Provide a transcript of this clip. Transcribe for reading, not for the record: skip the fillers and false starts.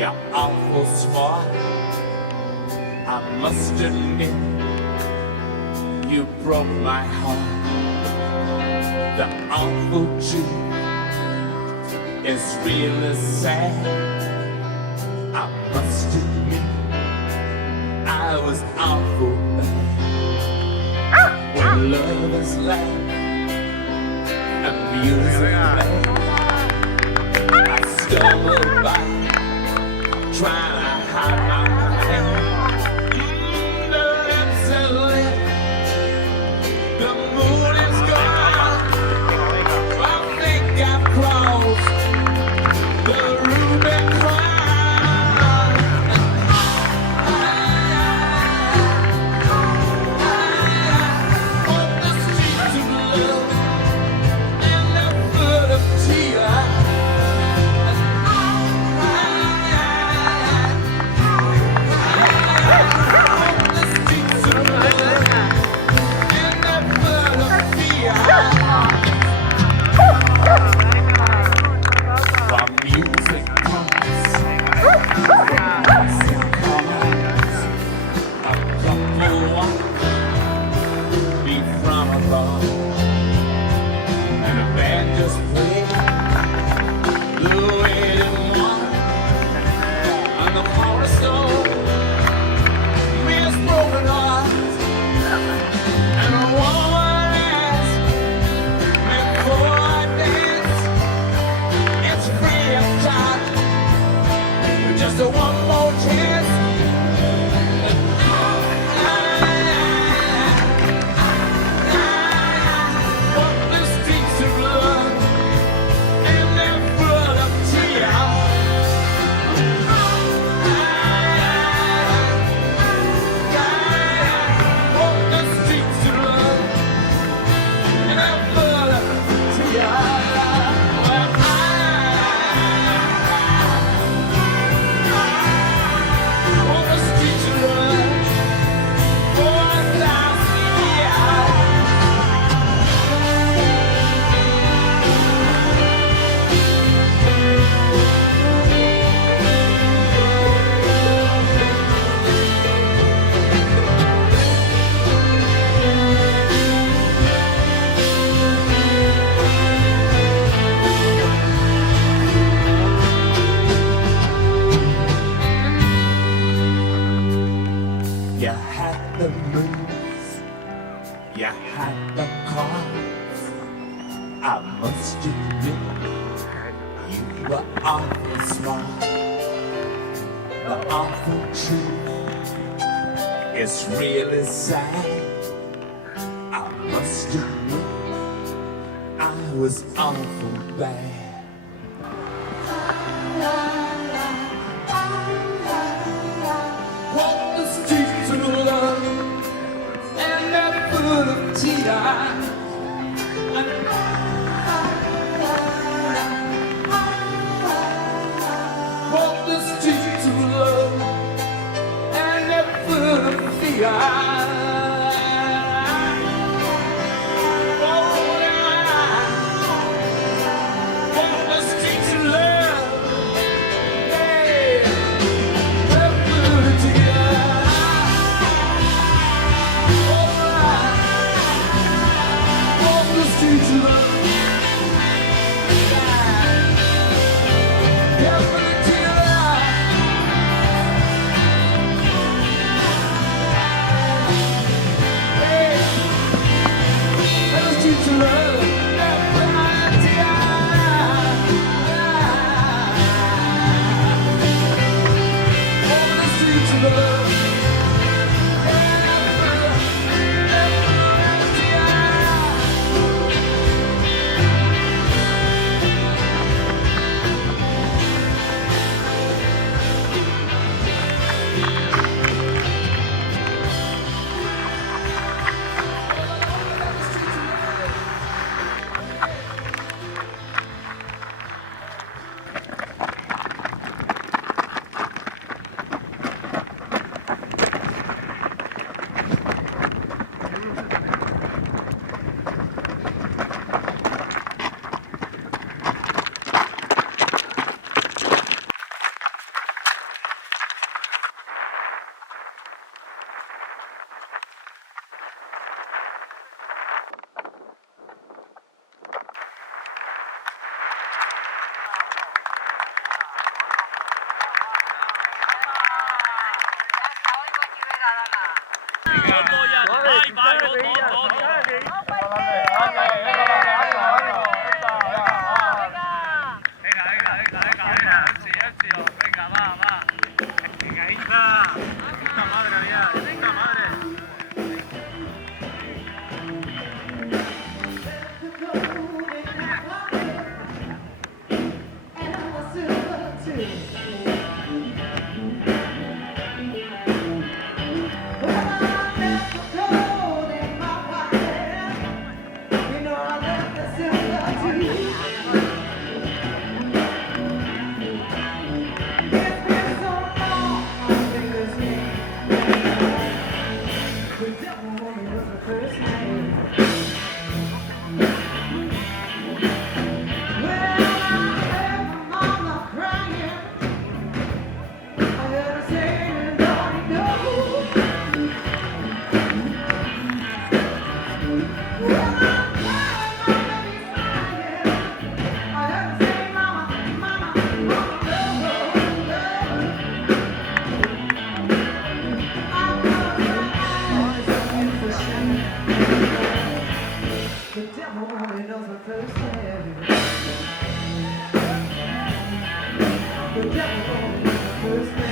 You're awful smart, I must admit. You broke my heart. The awful truth is really sad. I must admit, I was awful bad. When lovers laugh and music plays, I stumbled by, trying to hide my pain. The lips and lips, the moon is gone. I think I've crossed the Rubicon. On the streets of love and the foot of tears. Just one more chance. Walk the streets of love and they're full of tears. Walk the streets of love and they're full of tears. You had the moves, you had the cars. I must admit, you were awful smart. The awful truth is really sad. I must admit, I was awful bad. Walk the streets of love and they're full of tears. Walk the streets of love and they're full of fear. First